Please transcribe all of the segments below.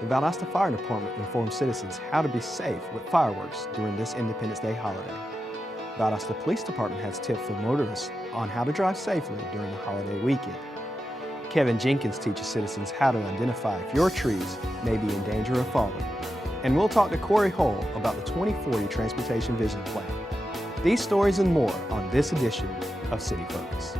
The Valdosta Fire Department informs citizens how to be safe with fireworks during this Independence Day holiday. Valdosta Police Department has tips for motorists on how to drive safely during the holiday weekend. Kevin Jenkins teaches citizens how to identify if your trees may be in danger of falling. And we'll talk to Corey Hull about the 2040 Transportation Vision Plan. These stories and more on this edition of City Focus.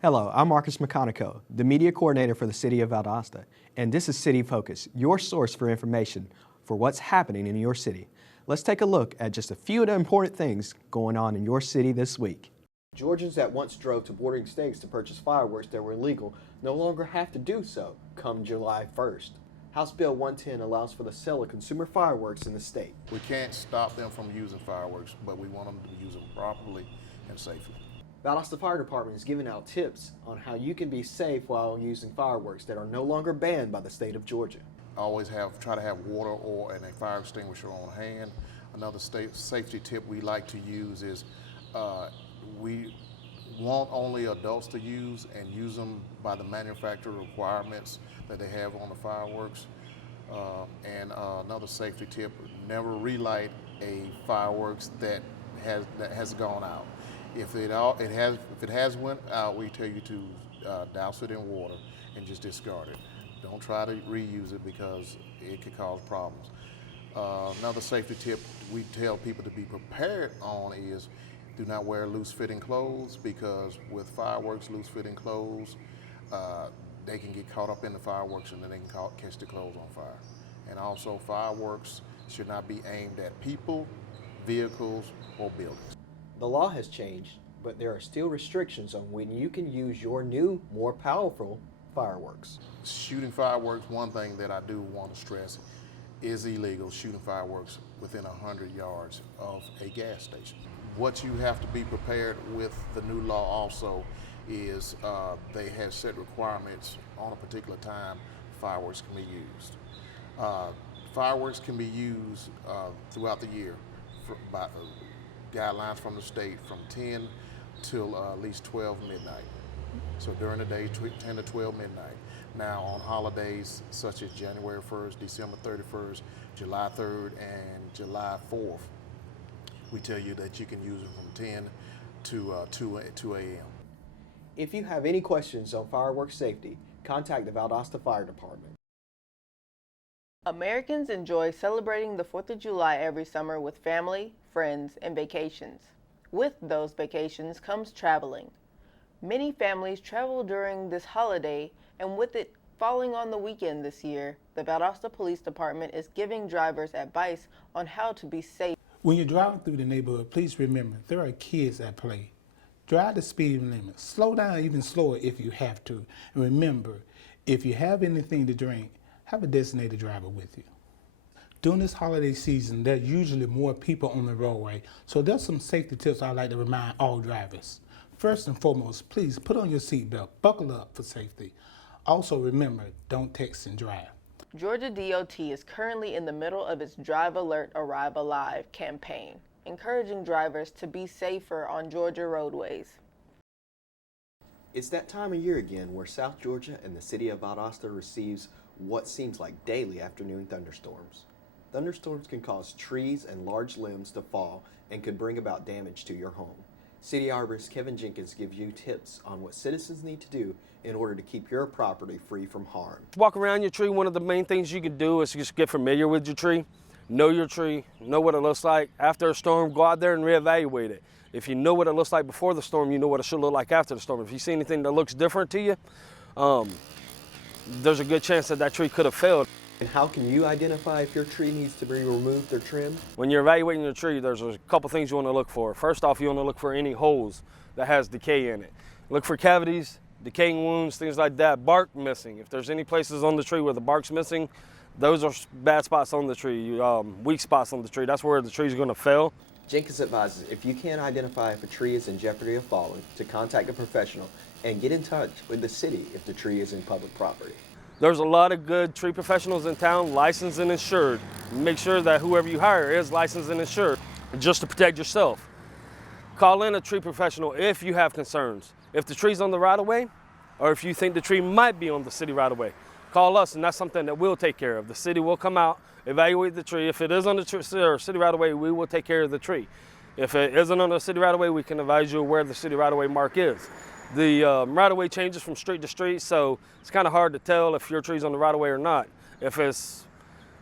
Hello, I'm Marcus McConico, the media coordinator for the City of Valdosta, and this is City Focus, your source for information for what's happening in your city. Let's take a look at just a few of the important things going on in your city this week. Georgians that once drove to bordering states to purchase fireworks that were illegal no longer have to do so come July 1st. House Bill 110 allows for the sale of consumer fireworks in the state. We can't stop them from using fireworks, but we want them to use them properly and safely. Valdosta Fire Department is giving out tips on how you can be safe while using fireworks that are no longer banned by the state of Georgia. Always try to have water or and a fire extinguisher on hand. Another safety tip we like to use is we want only adults to use and use them by the manufacturer requirements that they have on the fireworks. Another safety tip: never relight a fireworks that has gone out. If it has went out, we tell you to douse it in water and just discard it. Don't try to reuse it because it could cause problems. Another safety tip we tell people to be prepared on is do not wear loose-fitting clothes, because with fireworks, loose-fitting clothes, they can get caught up in the fireworks and then they can catch the clothes on fire. And also, fireworks should not be aimed at people, vehicles, or buildings. The law has changed, but there are still restrictions on when you can use your new, more powerful fireworks. Shooting fireworks, one thing that I do want to stress, is illegal shooting fireworks within 100 yards of a gas station. What you have to be prepared with the new law also is they have set requirements on a particular time fireworks can be used. Fireworks can be used throughout the year by guidelines from the state from 10 till at least 12 midnight. So during the day, 10 to 12 midnight. Now on holidays such as January 1st, December 31st, July 3rd, and July 4th, we tell you that you can use it from 10 to 2 a.m. If you have any questions on fireworks safety, contact the Valdosta Fire Department. Americans enjoy celebrating the 4th of July every summer with family, friends, and vacations. With those vacations comes traveling. Many families travel during this holiday, and with it falling on the weekend this year, the Valdosta Police Department is giving drivers advice on how to be safe. When you're driving through the neighborhood, please remember there are kids at play. Drive the speed limit. Slow down even slower if you have to. And remember, if you have anything to drink, have a designated driver with you. During this holiday season, there's usually more people on the roadway, so there's some safety tips I'd like to remind all drivers. First and foremost, please put on your seatbelt, buckle up for safety. Also remember, don't text and drive. Georgia DOT is currently in the middle of its Drive Alert Arrive Alive campaign, encouraging drivers to be safer on Georgia roadways. It's that time of year again where South Georgia and the city of Valdosta receives what seems like daily afternoon thunderstorms. Thunderstorms can cause trees and large limbs to fall and could bring about damage to your home. City Arborist Kevin Jenkins gives you tips on what citizens need to do in order to keep your property free from harm. Walk around your tree. One of the main things you can do is just get familiar with your tree, know what it looks like. After a storm, go out there and reevaluate it. If you know what it looks like before the storm, you know what it should look like after the storm. If you see anything that looks different to you, there's a good chance that that tree could have failed. And how can you identify if your tree needs to be removed or trimmed? When you're evaluating your tree, there's a couple things you want to look for. First off, you want to look for any holes that has decay in it. Look for cavities, decaying wounds, things like that. Bark missing. If there's any places on the tree where the bark's missing, those are bad spots on the tree, weak spots on the tree. That's where the tree's going to fail. Jenkins advises if you can't identify if a tree is in jeopardy of falling, to contact a professional and get in touch with the city if the tree is in public property. There's a lot of good tree professionals in town, licensed and insured. Make sure that whoever you hire is licensed and insured, just to protect yourself. Call in a tree professional if you have concerns. If the tree's on the right-of-way, or if you think the tree might be on the city right-of-way, call us, and that's something that we'll take care of. The city will come out, evaluate the tree. If it is on the city right-of-way, we will take care of the tree. If it isn't on the city right-of-way, we can advise you where the city right-of-way mark is. The right-of-way changes from street to street, so it's kind of hard to tell if your tree's on the right-of-way or not. If it's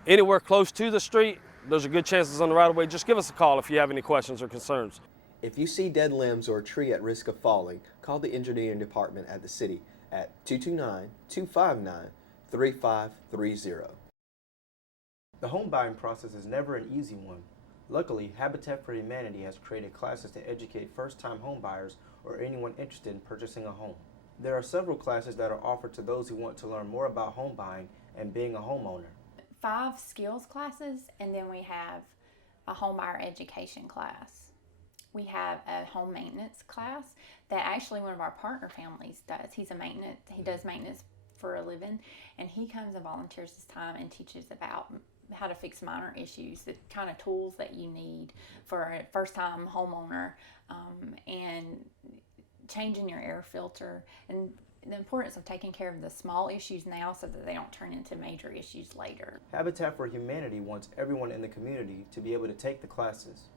anywhere close to the street, there's a good chance it's on the right-of-way. Just give us a call if you have any questions or concerns. If you see dead limbs or a tree at risk of falling, call the engineering department at the city at 229-259-3530. The home buying process is never an easy one. Luckily, Habitat for Humanity has created classes to educate first-time home buyers or anyone interested in purchasing a home. There are several classes that are offered to those who want to learn more about home buying and being a homeowner. 5 skills classes, and then we have a home buyer education class. We have a home maintenance class that actually one of our partner families does. He does maintenance for a living, and he comes and volunteers his time and teaches about how to fix minor issues, the kind of tools that you need for a first-time homeowner, and changing your air filter, and the importance of taking care of the small issues now so that they don't turn into major issues later. Habitat for Humanity wants everyone in the community to be able to take the classes.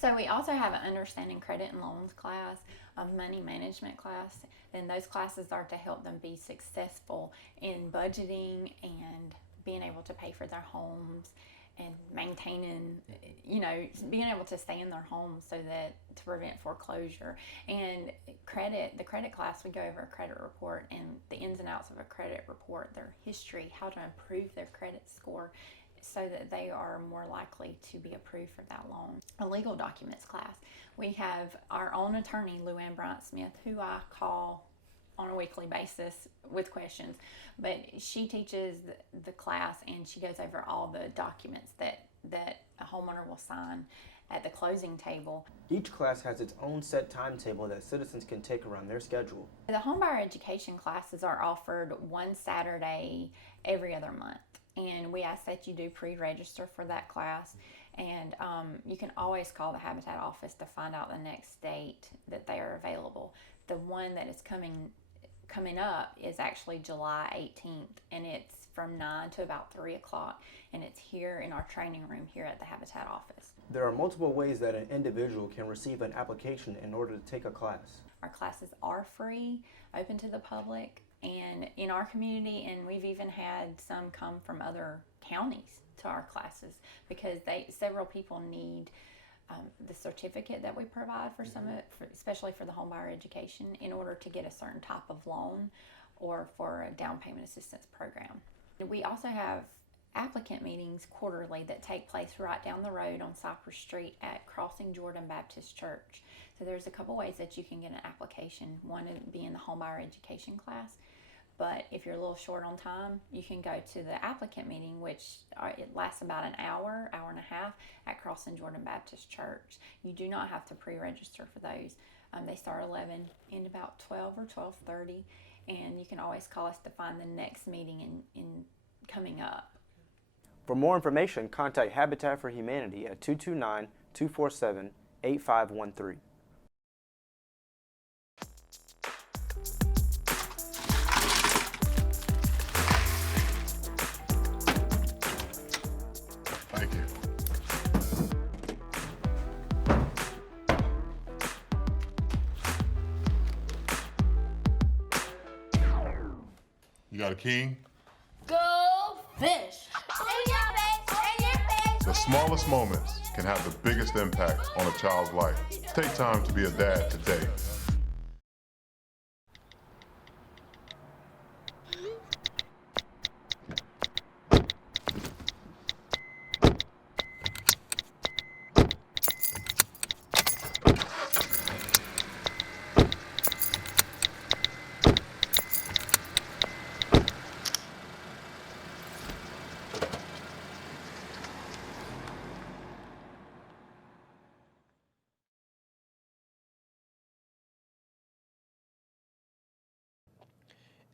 So we also have an understanding credit and loans class, a money management class, and those classes are to help them be successful in budgeting and being able to pay for their homes and maintaining, being able to stay in their homes so that to prevent foreclosure. And the credit class, we go over a credit report and the ins and outs of a credit report, their history, how to improve their credit score so that they are more likely to be approved for that loan. A legal documents class, we have our own attorney, Lou Ann Bryant-Smith, who I call on a weekly basis with questions, but she teaches the class and she goes over all the documents that a homeowner will sign at the closing table. Each class has its own set timetable that citizens can take around their schedule. The homebuyer education classes are offered one Saturday every other month, and we ask that you do pre-register for that class, and you can always call the Habitat office to find out the next date that they are available. The one that is coming up is actually July 18th, and it's from 9 to about 3 o'clock, and it's here in our training room here at the Habitat office. There are multiple ways that an individual can receive an application in order to take a class. Our classes are free, open to the public, and in our community, and we've even had some come from other counties to our classes because several people need the certificate that we provide for especially for the home buyer education, in order to get a certain type of loan or for a down payment assistance program. We also have applicant meetings quarterly that take place right down the road on Cypress Street at Crossing Jordan Baptist Church. So there's a couple ways that you can get an application. One would be in the home buyer education class, but if you're a little short on time, you can go to the applicant meeting, which it lasts about an hour and a half at Crossing Jordan Baptist Church. You do not have to pre-register for those. They start 11 and about 12 or 12:30, and you can always call us to find the next meeting in coming up. For more information, contact Habitat for Humanity at 229-247-8513. Thank you. You got a king? Go fish! The smallest moments can have the biggest impact on a child's life. Take time to be a dad today.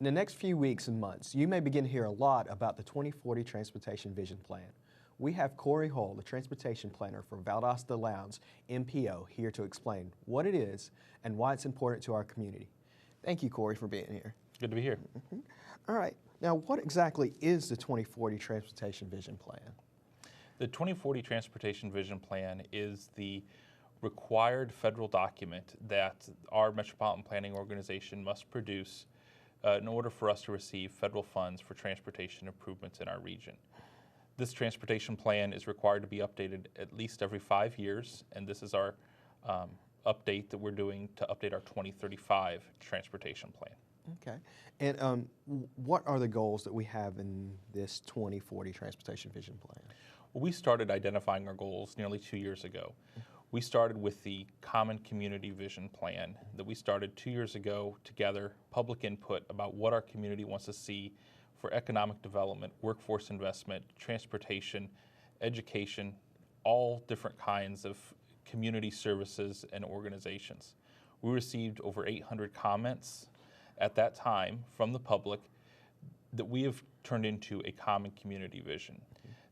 In the next few weeks and months, you may begin to hear a lot about the 2040 Transportation Vision Plan. We have Corey Hull, the Transportation Planner for Valdosta Lowndes MPO, here to explain what it is and why it's important to our community. Thank you, Corey, for being here. Good to be here. All right. Now, what exactly is the 2040 Transportation Vision Plan? The 2040 Transportation Vision Plan is the required federal document that our metropolitan planning organization must produce in order for us to receive federal funds for transportation improvements in our region. This transportation plan is required to be updated at least every 5 years, and this is our update that we're doing to update our 2035 transportation plan. Okay. And what are the goals that we have in this 2040 Transportation Vision Plan? Well, we started identifying our goals nearly 2 years ago. We started with the Common Community Vision Plan that we started 2 years ago to gather public input about what our community wants to see for economic development, workforce investment, transportation, education, all different kinds of community services and organizations. We received over 800 comments at that time from the public that we have turned into a common community vision.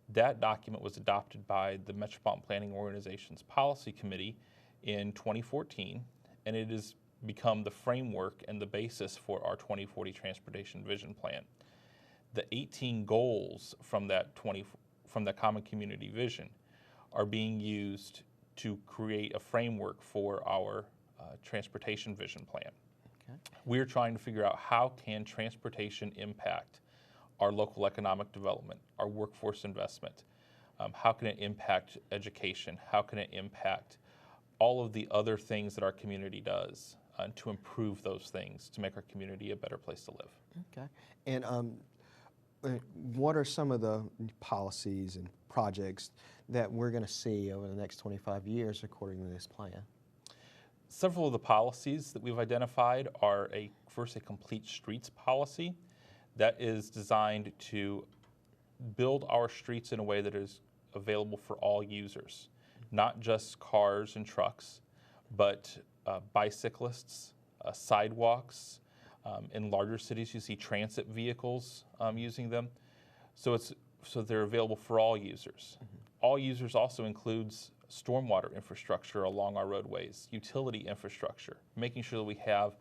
That document was adopted by the Metropolitan Planning Organization's Policy Committee in 2014, and it has become the framework and the basis for our 2040 Transportation Vision Plan. The 18 goals from that Common Community Vision are being used to create a framework for our Transportation Vision Plan. Okay. We're trying to figure out how can transportation impact our local economic development, our workforce investment, how can it impact education, how can it impact all of the other things that our community does to improve those things to make our community a better place to live. Okay. And what are some of the policies and projects that we're going to see over the next 25 years according to this plan? Several of the policies that we've identified are first a complete streets policy that is designed to build our streets in a way that is available for all users, not just cars and trucks, but bicyclists, sidewalks. In larger cities, you see transit vehicles using them. So they're available for all users. Mm-hmm. All users also includes stormwater infrastructure along our roadways, utility infrastructure, making sure that we have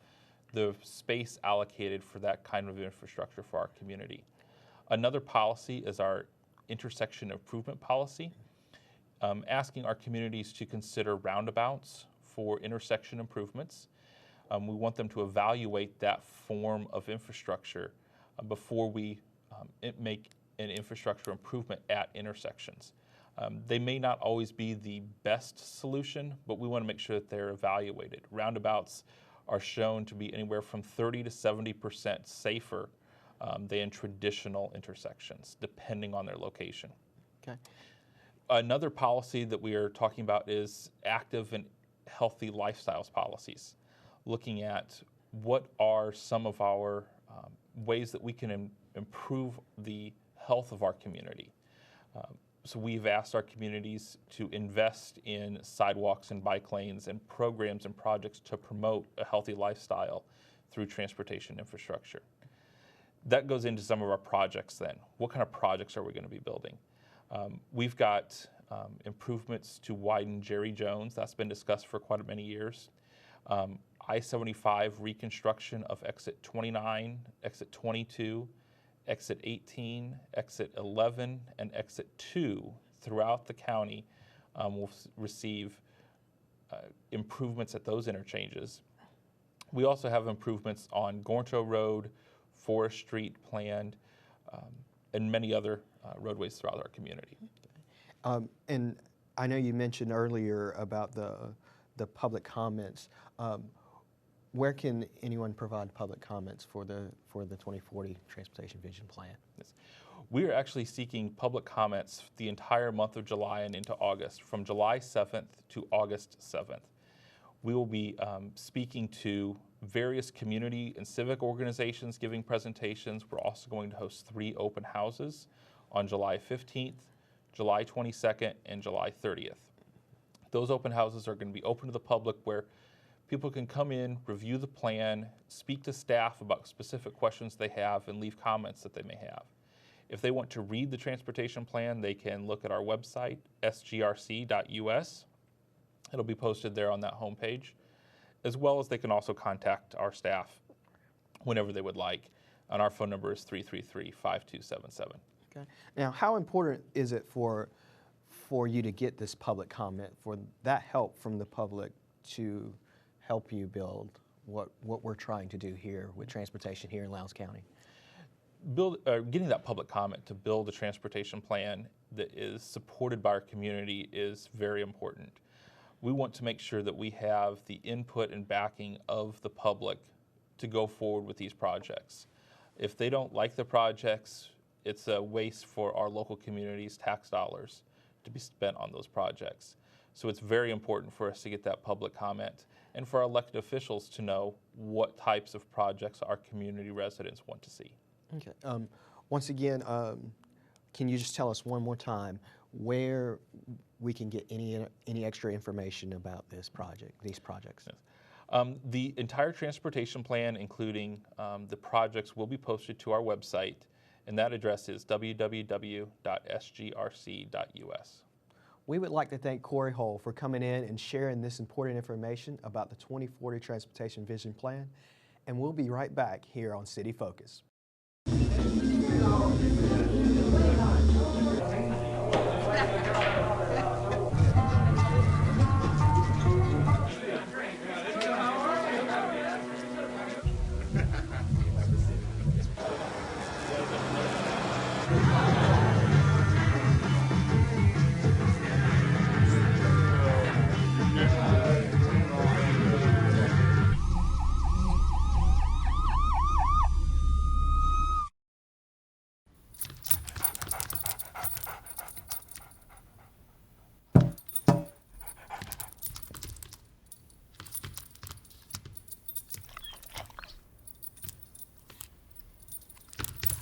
the space allocated for that kind of infrastructure for our community. Another policy is our intersection improvement policy, asking our communities to consider roundabouts for intersection improvements. We want them to evaluate that form of infrastructure before we make an infrastructure improvement at intersections. They may not always be the best solution, but we want to make sure that they're evaluated. Roundabouts are shown to be anywhere from 30 to 70% safer than traditional intersections, depending on their location. Okay. Another policy that we are talking about is active and healthy lifestyles policies, looking at what are some of our ways that we can improve the health of our community. So we've asked our communities to invest in sidewalks and bike lanes and programs and projects to promote a healthy lifestyle through transportation infrastructure. That goes into some of our projects then. What kind of projects are we going to be building? We've got improvements to widen Jerry Jones. That's been discussed for quite many years. I-75 reconstruction of exit 29, exit 22, exit 18, exit 11, and exit 2 throughout the county will receive improvements at those interchanges. We also have improvements on Gornto Road, Forest Street planned, and many other roadways throughout our community. And I know you mentioned earlier about the public comments. Where can anyone provide public comments for the 2040 Transportation Vision Plan? Yes. We are actually seeking public comments the entire month of July and into August, from July 7th to August 7th. We will be speaking to various community and civic organizations giving presentations. We're also going to host 3 open houses on July 15th, July 22nd, and July 30th. Those open houses are going to be open to the public where People can come in, review the plan, speak to staff about specific questions they have, and leave comments that they may have. If they want to read the transportation plan, they can look at our website, sgrc.us. It'll be posted there on that homepage, as well as they can also contact our staff whenever they would like. And our phone number is 333-5277. Okay. Now, how important is it for you to get this public comment, for that help from the public to help you build what we're trying to do here with transportation here in Lowndes County? Getting that public comment to build a transportation plan that is supported by our community is very important. We want to make sure that we have the input and backing of the public to go forward with these projects. If they don't like the projects, it's a waste for our local community's tax dollars to be spent on those projects. So it's very important for us to get that public comment and for our elected officials to know what types of projects our community residents want to see. Okay. Once again, can you just tell us one more time where we can get any extra information about these projects? Yes. The entire transportation plan, including the projects, will be posted to our website, and that address is www.sgrc.us. We would like to thank Corey Hull for coming in and sharing this important information about the 2040 Transportation Vision Plan, and we'll be right back here on City Focus.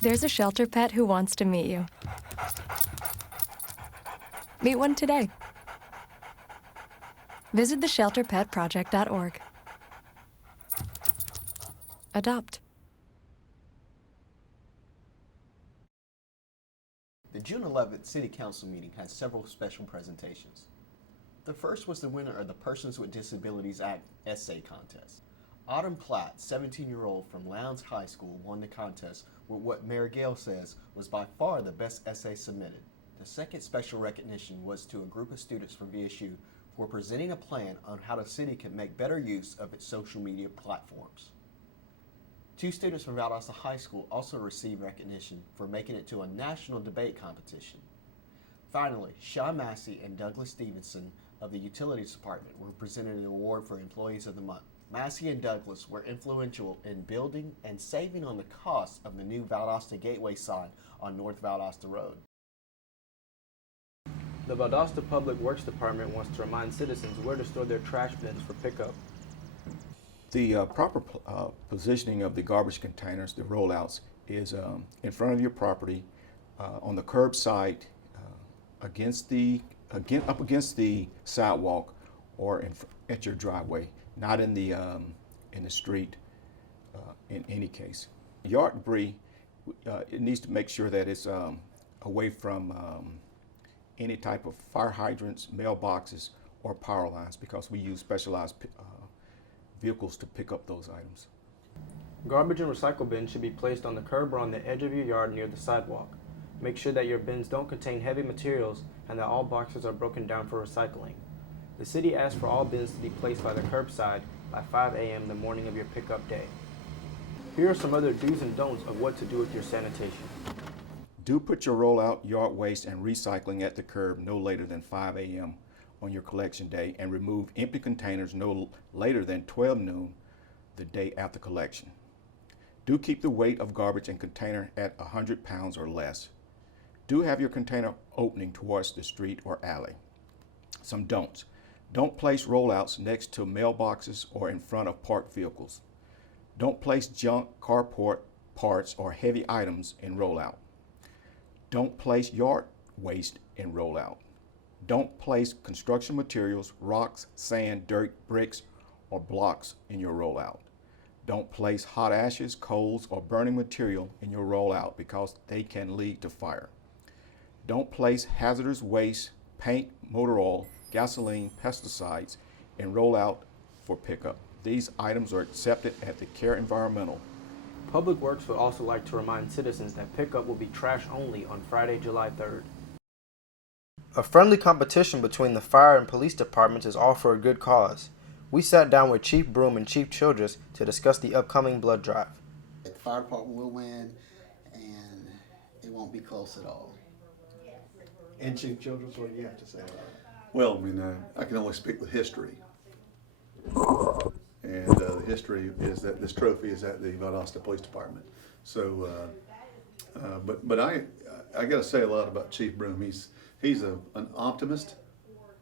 There's a shelter pet who wants to meet you. Meet one today. Visit theshelterpetproject.org. Adopt. The June 11th City Council meeting had several special presentations. The first was the winner of the Persons with Disabilities Act essay contest. Autumn Platt, 17-year-old from Lowndes High School, won the contest with what Mayor Gale says was by far the best essay submitted. The second special recognition was to a group of students from VSU for presenting a plan on how the city can make better use of its social media platforms. Two students from Valdosta High School also received recognition for making it to a national debate competition. Finally, Sean Massey and Douglas Stevenson of the Utilities Department were presented an award for Employees of the Month. Massey and Douglas were influential in building and saving on the cost of the new Valdosta Gateway sign on North Valdosta Road. The Valdosta Public Works Department wants to remind citizens where to store their trash bins for pickup. The proper positioning of the garbage containers, the rollouts, is in front of your property, on the curb side, up against the sidewalk, or at your driveway, not in the street. In any case, yard debris, it needs to make sure that it's away from any type of fire hydrants, mailboxes, or power lines, because we use specialized vehicles to pick up those items. Garbage and recycle bins should be placed on the curb or on the edge of your yard near the sidewalk. Make sure that your bins don't contain heavy materials and that all boxes are broken down for recycling. The city asks for all bins to be placed by the curbside by 5 a.m. the morning of your pickup day. Here are some other do's and don'ts of what to do with your sanitation. Do put your rollout, yard waste, and recycling at the curb no later than 5 a.m. on your collection day, and remove empty containers no later than 12 noon the day after collection. Do keep the weight of garbage and container at 100 pounds or less. Do have your container opening towards the street or alley. Some don'ts. Don't place rollouts next to mailboxes or in front of parked vehicles. Don't place junk, carport parts, or heavy items in rollout. Don't place yard waste in rollout. Don't place construction materials, rocks, sand, dirt, bricks, or blocks in your rollout. Don't place hot ashes, coals, or burning material in your rollout because they can lead to fire. Don't place hazardous waste, paint, motor oil, gasoline, pesticides in rollout for pickup. These items are accepted at the Care Environmental. Public Works would also like to remind citizens that pickup will be trash only on Friday, July 3rd. A friendly competition between the fire and police departments is all for a good cause. We sat down with Chief Broom and Chief Childress to discuss the upcoming blood drive. The fire department will win, and it won't be close at all. And Chief Childress, what do you have to say about it? Well, I mean, I can only speak with history. And the history is that this trophy is at the Valdosta Police Department. So, but I got to say a lot about Chief Broom. He's an optimist,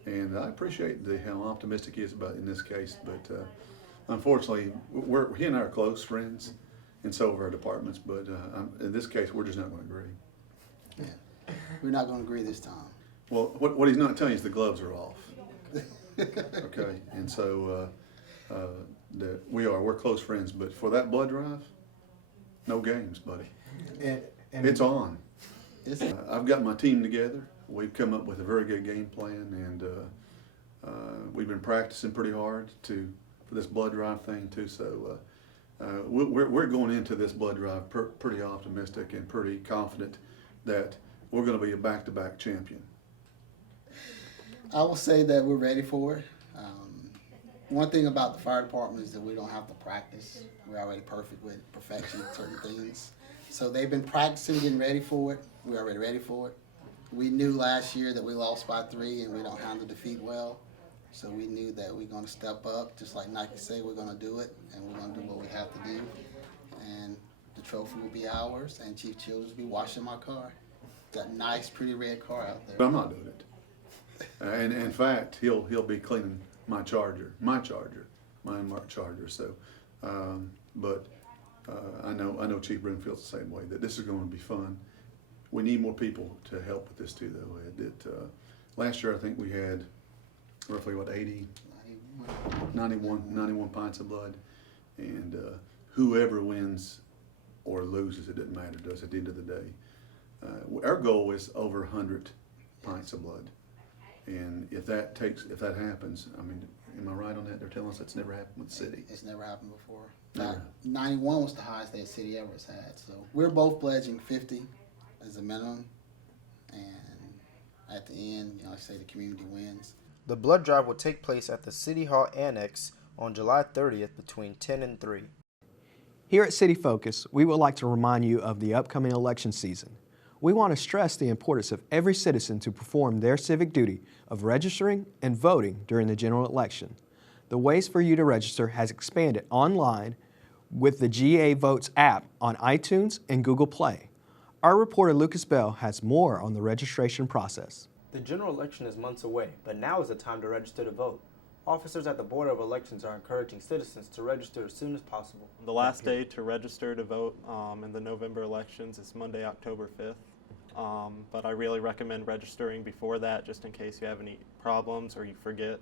and I appreciate how optimistic he is about in this case. But unfortunately, he and I are close friends, and so are our departments. But in this case, we're just not going to agree. Yeah, we're not going to agree this time. Well, what he's not telling you is the gloves are off. Okay, and so we're close friends. But for that blood drive, no games, buddy. And it's on. I've got my team together. We've come up with a very good game plan, and we've been practicing pretty hard for this blood drive thing too. So we're going into this blood drive pretty optimistic and pretty confident that we're going to be a back-to-back champion. I will say that we're ready for it. One thing about the fire department is that we don't have to practice. We're already perfect with perfection certain things. So they've been practicing, getting ready for it. We're already ready for it. We knew last year that we lost by 3 and we don't handle defeat well. So we knew that we're going to step up, just like Nike say, we're going to do it, and we're going to do what we have to do. And the trophy will be ours, and Chief Childress will be washing my car. That nice, pretty red car out there. But I'm not doing it. And in fact, he'll be cleaning my unmarked Charger. So, but I know Chief Broom feels the same way, that this is going to be fun. We need more people to help with this too, though. Last year I think we had roughly 91 pints of blood, and whoever wins or loses, it doesn't matter to us at the end of the day. Our goal is over 100 pints of blood. And if that happens, I mean, am I right on that? They're telling us that's never happened with the city. It's never happened before. 91 was the highest that the city ever has had. So we're both pledging 50 as a minimum. And at the end, like I say, the community wins. The blood drive will take place at the City Hall Annex on July 30th between 10 and 3. Here at City Focus, we would like to remind you of the upcoming election season. We want to stress the importance of every citizen to perform their civic duty of registering and voting during the general election. The ways for you to register has expanded online with the GA Votes app on iTunes and Google Play. Our reporter Lucas Bell has more on the registration process. The general election is months away, but now is the time to register to vote. Officers at the Board of Elections are encouraging citizens to register as soon as possible. The last day to register to vote in the November elections is Monday, October 5th. But I really recommend registering before that, just in case you have any problems or you forget.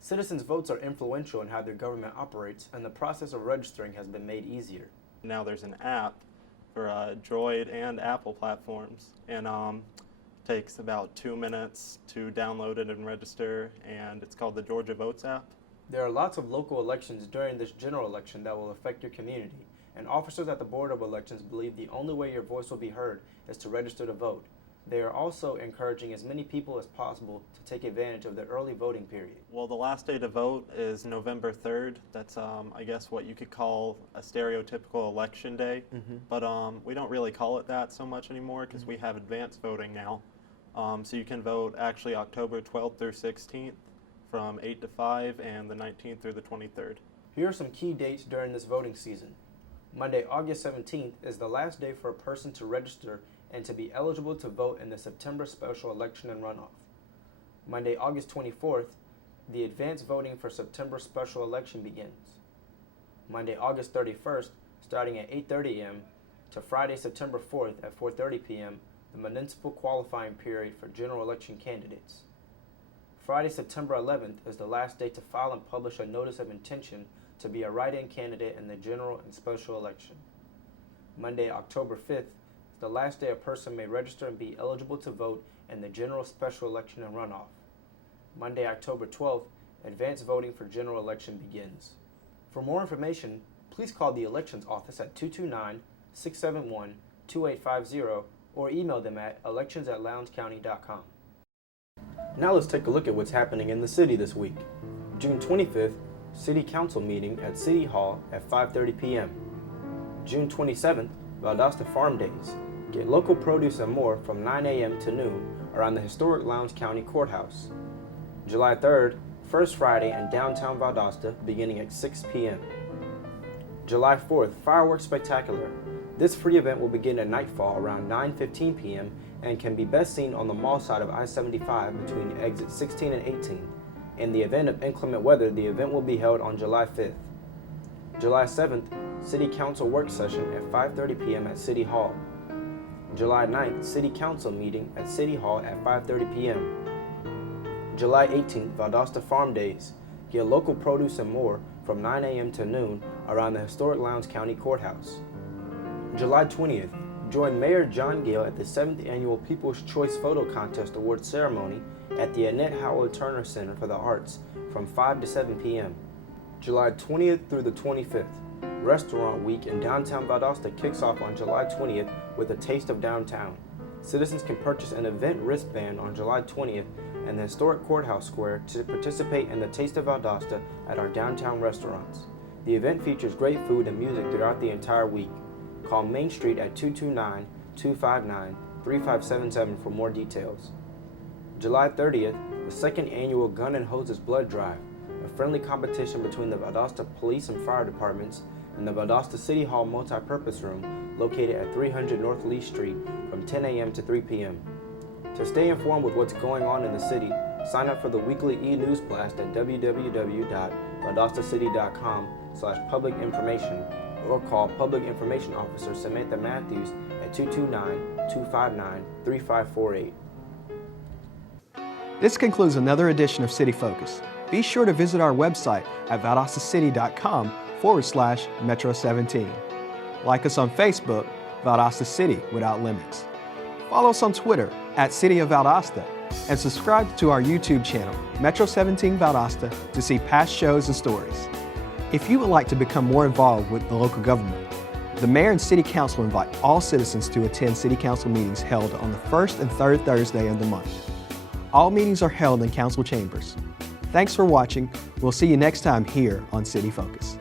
Citizens' votes are influential in how their government operates, and the process of registering has been made easier. Now there's an app for Droid and Apple platforms, and takes about 2 minutes to download it and register, and it's called the Georgia Votes app. There are lots of local elections during this general election that will affect your community, and officers at the Board of Elections believe the only way your voice will be heard is to register to vote. They are also encouraging as many people as possible to take advantage of the early voting period. Well, the last day to vote is November 3rd. That's, I guess, what you could call a stereotypical election day. But we don't really call it that so much anymore because we have advanced voting now. So you can vote actually October 12th through 16th from 8 to 5 and the 19th through the 23rd. Here are some key dates during this voting season. Monday, August 17th is the last day for a person to register and to be eligible to vote in the September special election and runoff. Monday, August 24th, the advanced voting for September special election begins. Monday, August 31st, starting at 8:30 a.m. to Friday, September 4th at 4:30 p.m., the municipal qualifying period for general election candidates. Friday, September 11th is the last day to file and publish a notice of intention to be a write-in candidate in the general and special election. Monday, October 5th is the last day a person may register and be eligible to vote in the general, special election, and runoff. Monday, October 12th, advanced voting for general election begins. For more information, please call the Elections Office at 229-671-2850 or email them at elections@lowngescounty.com. Now let's take a look at what's happening in the city this week. June 25th, City Council meeting at City Hall at 5:30 p.m. June 27th, Valdosta Farm Days. Get local produce and more from 9 a.m. to noon around the historic Lowndes County Courthouse. July 3rd, First Friday in downtown Valdosta beginning at 6 p.m. July 4th, Fireworks Spectacular. This free event will begin at nightfall around 9:15 p.m. and can be best seen on the mall side of I-75 between exits 16 and 18. In the event of inclement weather, the event will be held on July 5th. July 7th, City Council work session at 5:30 p.m. at City Hall. July 9th, City Council meeting at City Hall at 5:30 p.m. July 18th, Valdosta Farm Days. Get local produce and more from 9 a.m. to noon around the historic Lowndes County Courthouse. July 20th, join Mayor John Gale at the 7th Annual People's Choice Photo Contest Award Ceremony at the Annette Howard Turner Center for the Arts from 5 to 7 p.m. July 20th through the 25th, Restaurant Week in downtown Valdosta kicks off on July 20th with a Taste of Downtown. Citizens can purchase an event wristband on July 20th in the historic Courthouse Square to participate in the Taste of Valdosta at our downtown restaurants. The event features great food and music throughout the entire week. Call Main Street at 229-259-3577 for more details. July 30th, the second annual Gun and Hoses Blood Drive, a friendly competition between the Valdosta Police and Fire Departments and the Valdosta City Hall Multi-Purpose Room located at 300 North Lee Street from 10 a.m. to 3 p.m. To stay informed with what's going on in the city, sign up for the weekly e-news blast at www.valdostacity.com/public information or call Public Information Officer Samantha Matthews at 229-259-3548. This concludes another edition of City Focus. Be sure to visit our website at valdostacity.com/Metro17. Like us on Facebook, Valdosta City Without Limits. Follow us on Twitter at City of Valdosta and subscribe to our YouTube channel, Metro 17 Valdosta, to see past shows and stories. If you would like to become more involved with the local government, the Mayor and City Council invite all citizens to attend City Council meetings held on the first and third Thursday of the month. All meetings are held in council chambers. Thanks for watching. We'll see you next time here on City Focus.